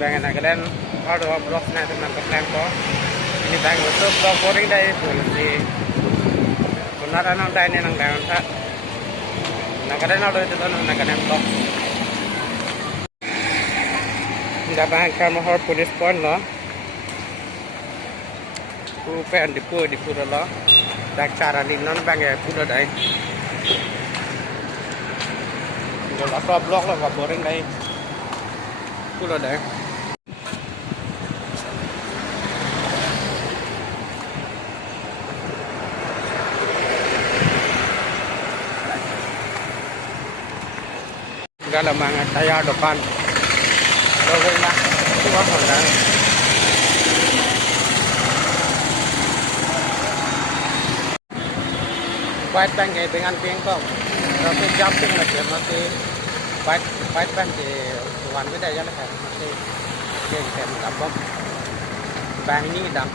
bang Nagaland part of block national plan ko ini bang itu block boring dai polisi benar nang dai nang daun ta Nagaland ada itu nang Nagaland block nggak bang Kamahor police point lo ku pen di pu lo dak cara ni non bang ya pu dai lo stop block lo ga boring dai pu dai galamang tayar depan dogen lah tua Honda white bank dengan pingpong tapi jumping macam masih white bank di tuan kita aja lah masih yang kan dapat bank ini dam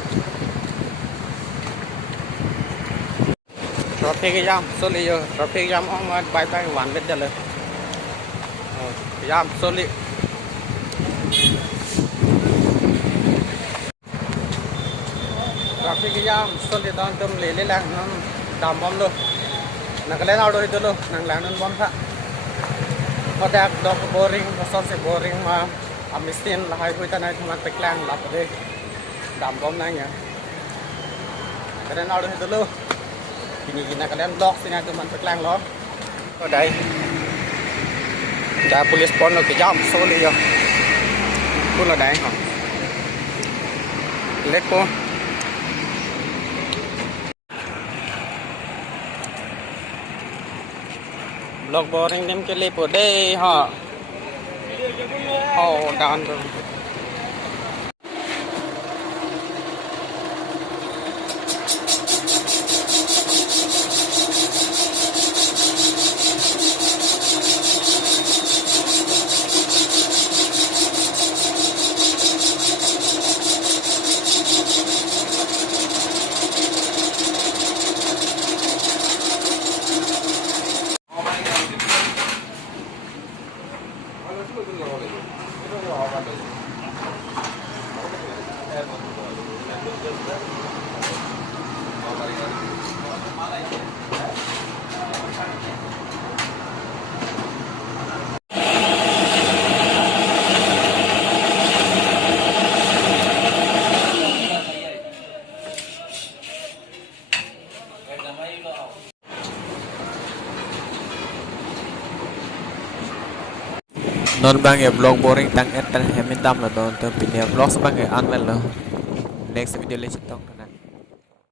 traffic jam solid traffic jam orang white bank wan kita lah jam solid traffic jam solid dan tum lele lang nam dam bom lo Nagaland out itu lo nang lang nun bom tha hodak dok boring bosol se boring ma amistin lahai hui tanai thuman teklang lap de dam bom nang ya Nagaland out itu lo ini Nagaland block sini thuman teklang lo ở đây đã police point nó cái jam số đi rồi cũng là đấy hả let go block boring dem cái lepo đây hả oh down rồi non bang ya blog boring tang et tan hemin dam la don to pinya blog bang ya anwel lo next video le chitok